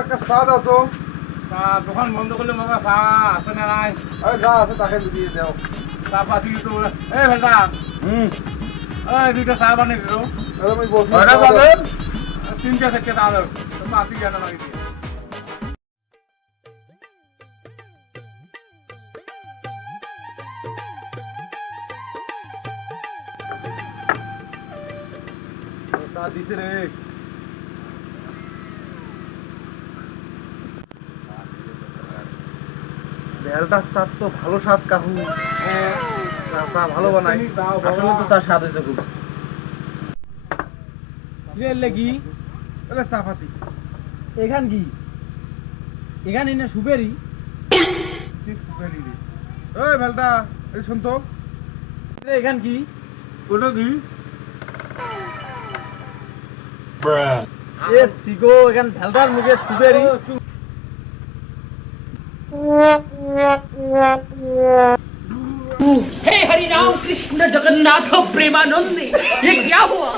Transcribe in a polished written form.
একটা চা দাও তো। দোকান বন্ধ করলে বাবা চা আছে না নাই? আরে যা আছে তাকে দিয়ে দাও। চা পাতি তো এই ভেলটা দুইটা চা বানিয়ে দিল। আমি বলছি কয়টা যাবেন? তিনটা থেকে দাও পাতি জানা লাগি চা দিছে রে। বেলটার স্বাদ তো ভালো স্বাদ কাহু। চা ভালো বানাই। আসলে তো চা স্বাদ হয়েছে খুব। লেগি তাহলে চা পাতি এখান কি এখানে না সুপেরি ওই বেলটা এই শুন তো। এখান কি ওটা কি এ সিগো এখান ভেলদার মুখে সুপেরি हे हरि राम कृष्ण जगन्नाथ प्रेमानंद ये क्या हुआ।